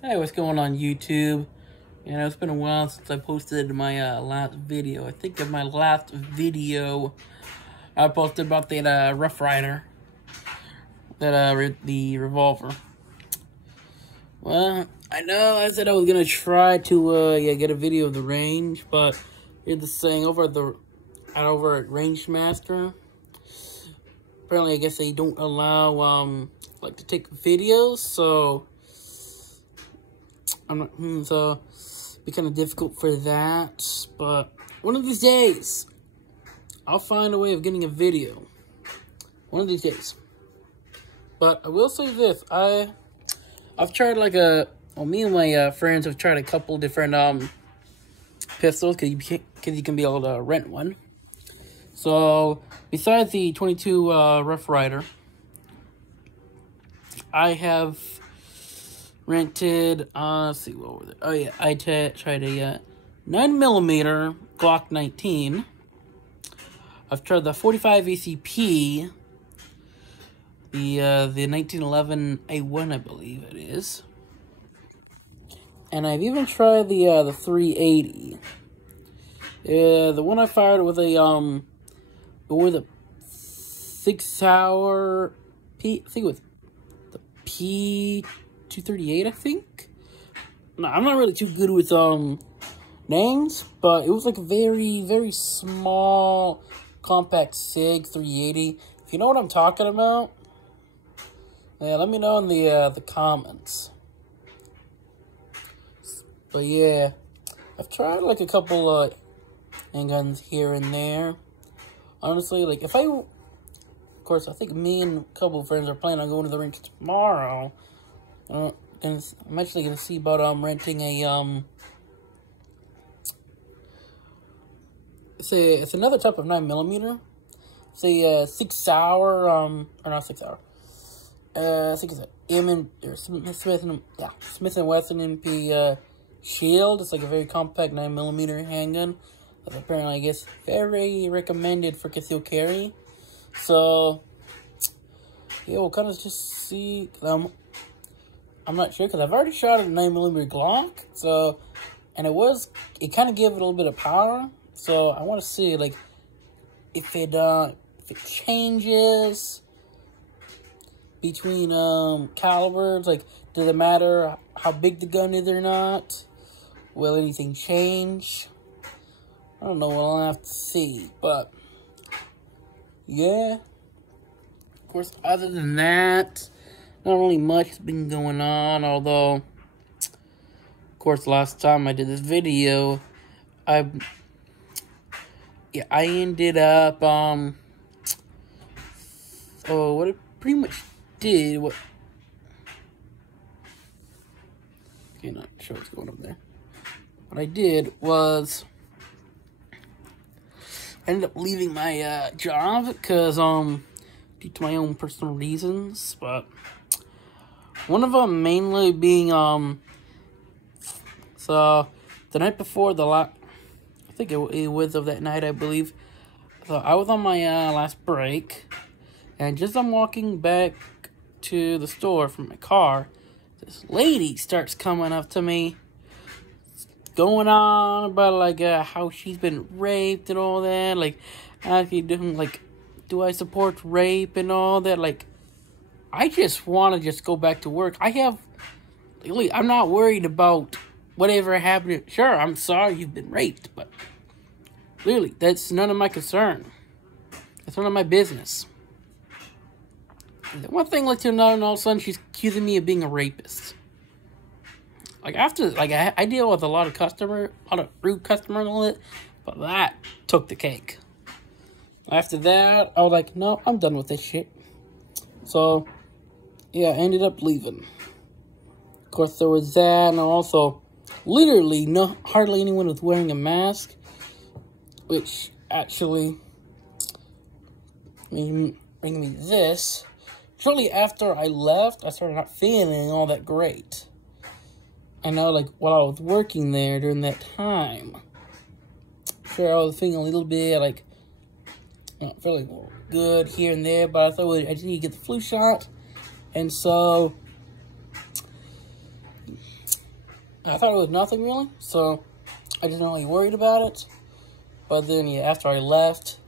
Hey, what's going on YouTube? You know, it's been a while since I posted my last video. I think in my last video, I posted about that Rough Rider, that the revolver. Well, I know I said I was gonna try to get a video of the range, but here's the thing over at Range Master. Apparently, I guess they don't allow like to take videos, so be kind of difficult for that. But one of these days, I'll find a way of getting a video. One of these days. But I will say this: I've tried me and my friends have tried a couple different pistols because you can be able to rent one. So besides the 22 Rough Rider, I have rented, let's see, what was it? Oh yeah, I tried a 9mm Glock 19. I've tried the 45 ACP, the 1911 A1, I believe it is. And I've even tried the 380. The one I fired with a 6 hour I think it was the P238, I think. No, I'm not really too good with names, but it was like a very, very small compact SIG 380. If you know what I'm talking about, yeah, let me know in the comments. But yeah, I've tried like a couple handguns here and there. Honestly, like of course, I think me and a couple of friends are planning on going to the range tomorrow. I'm actually gonna see about renting a it's another type of 9mm. It's a 6 hour or not 6 hour. I think it's a Smith and Wesson MP Shield. It's like a very compact 9mm handgun. That's apparently, I guess, very recommended for concealed carry. So yeah, we'll kind of just see. I'm not sure because I've already shot a 9mm Glock, so and it kind of gave it a little bit of power. So I want to see like if it changes between calibers. Like, does it matter how big the gun is or not? Will anything change? I don't know. We'll have to see, but yeah. Of course, other than that, not really much has been going on, although, of course, last time I did this video, I ended up, what it pretty much did, okay, not sure what's going on there. What I did was, I ended up leaving my, job, because, due to my own personal reasons, but one of them mainly being, so, the night before I think it was of that night, I believe, so I was on my, last break, and just as I'm walking back to the store from my car, this lady starts coming up to me, going on about, like, how she's been raped and all that, like, asking, like, do I support rape and all that? Like, I just want to just go back to work. I'm not worried about whatever happened. Sure, I'm sorry you've been raped, but clearly, that's none of my concern. That's none of my business. And one thing led to another, and all of a sudden, she's accusing me of being a rapist. Like, I deal with a lot of rude customers and all that, but that took the cake. After that, I was like, no, I'm done with this shit. So, yeah, I ended up leaving. Of course, there was that, and also, literally, hardly anyone was wearing a mask, which actually bring me this. Shortly after I left, I started not feeling all that great. I know, like, while I was working there during that time, sure, I was feeling a little bit, like, not feeling good here and there, but I thought I just need to get the flu shot. And so I thought it was nothing really, so I didn't really worried about it. But then, yeah, after I left,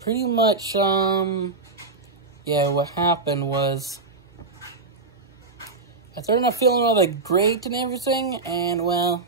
pretty much, yeah, what happened was I started not feeling all that great and everything, and, well,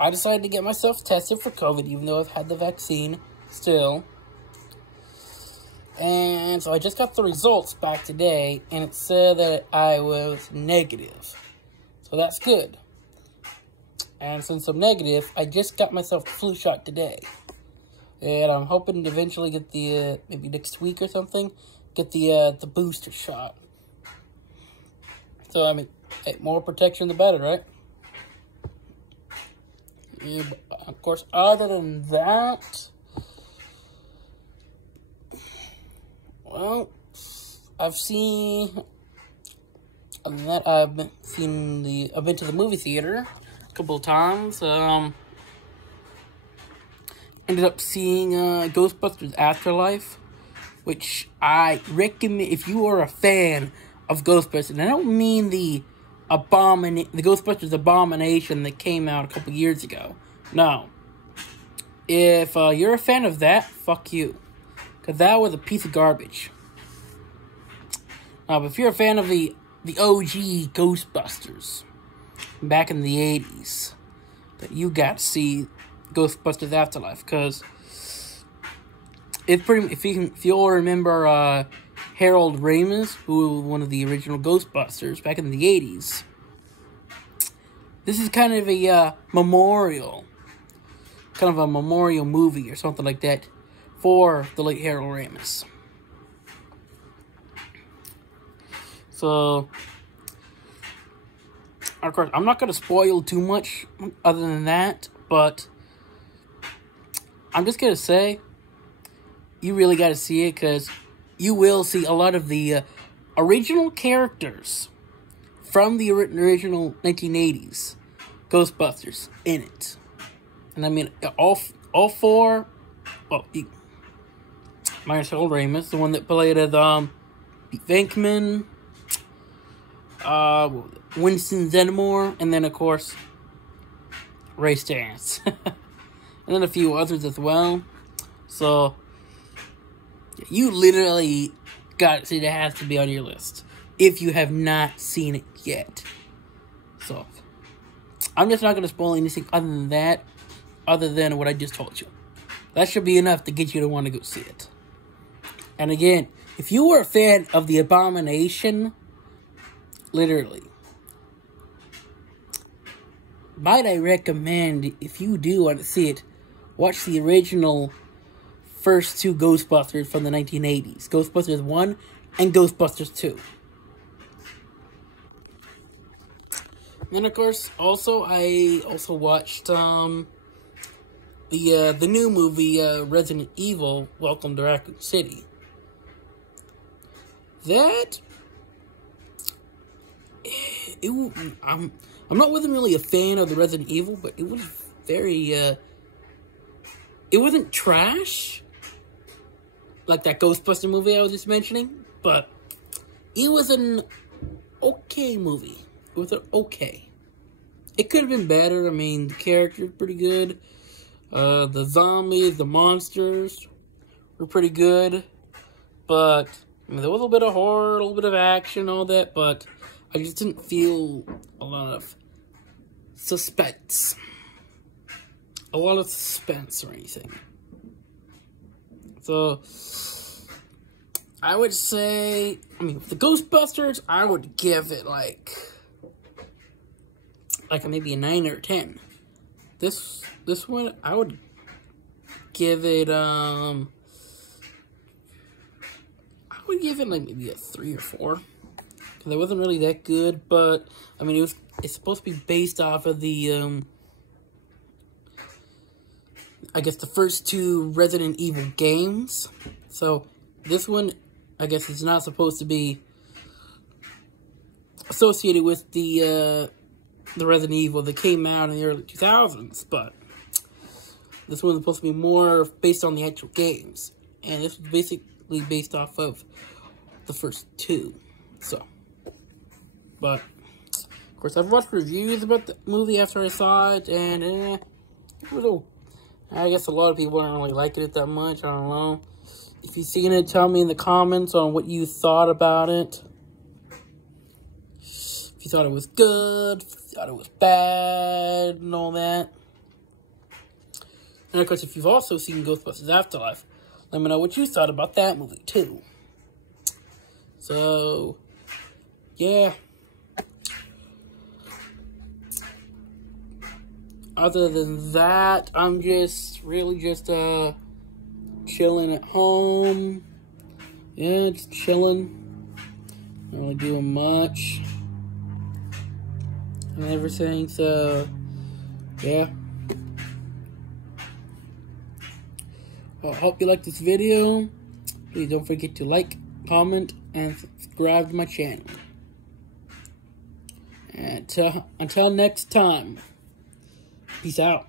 I decided to get myself tested for COVID, even though I've had the vaccine still. And so I just got the results back today, and it said that I was negative. So that's good. And since I'm negative, I just got myself a flu shot today. And I'm hoping to eventually get the, maybe next week or something, get the booster shot. So, I mean, hey, more protection the better, right? Yeah, of course, other than that, well, I've been to the movie theater a couple of times. Ended up seeing Ghostbusters Afterlife, which I recommend if you are a fan of Ghostbusters. And I don't mean the Ghostbusters Abomination that came out a couple years ago. No. If you're a fan of that, fuck you. Because that was a piece of garbage. But if you're a fan of the OG Ghostbusters back in the 80s, that you got to see Ghostbusters Afterlife. Because if you all remember Harold Ramis, who was one of the original Ghostbusters back in the 80s, this is kind of a memorial movie or something like that for the late Harold Ramis. So, of course, I'm not going to spoil too much other than that, but I'm just going to say, you really got to see it, because you will see a lot of the original characters from the original 1980s Ghostbusters in it. And I mean, all four, well, minus Harold Ramis, the one that played as Pete Venkman, Winston Zeddemore, and then, of course, Ray Stantz. And then a few others as well. So, you literally got to see that has to be on your list if you have not seen it yet. So, I'm just not going to spoil anything other than what I just told you. That should be enough to get you to want to go see it. And again, if you were a fan of the Abomination, literally, might I recommend, if you do want to see it, watch the original first two Ghostbusters from the 1980s. Ghostbusters 1 and Ghostbusters 2. And then, of course, I also watched the new movie, Resident Evil, Welcome to Raccoon City. That, I'm wasn't really a fan of the Resident Evil, but it was very, it wasn't trash, like that Ghostbuster movie I was just mentioning, but it was an okay movie. It was okay. It could have been better. I mean, the characters were pretty good. The zombies, the monsters were pretty good. But, I mean, there was a little bit of horror, a little bit of action, all that, but I just didn't feel a lot of suspense. Or anything. So, I would say, I mean, the Ghostbusters, I would give it like maybe a 9 or 10. This one, I would give it, like maybe a 3 or 4. Because it wasn't really that good, but, I mean, it's supposed to be based off of the, I guess the first two Resident Evil games. So, this one, I guess it's not supposed to be associated with the Resident Evil that came out in the early 2000s, but this one's supposed to be more based on the actual games. And this was basically based off of the first two. So, but course, I've watched reviews about the movie after I saw it, and it was I guess a lot of people aren't really liking it that much. I don't know. If you've seen it, tell me in the comments on what you thought about it. If you thought it was good, if you thought it was bad, and all that. And of course, if you've also seen Ghostbusters Afterlife, let me know what you thought about that movie, too. So, yeah. Other than that, I'm really just chilling at home. Yeah, just chilling. Not really doing much. And everything, so, yeah. Well, I hope you liked this video. Please don't forget to like, comment, and subscribe to my channel. And until next time, peace out.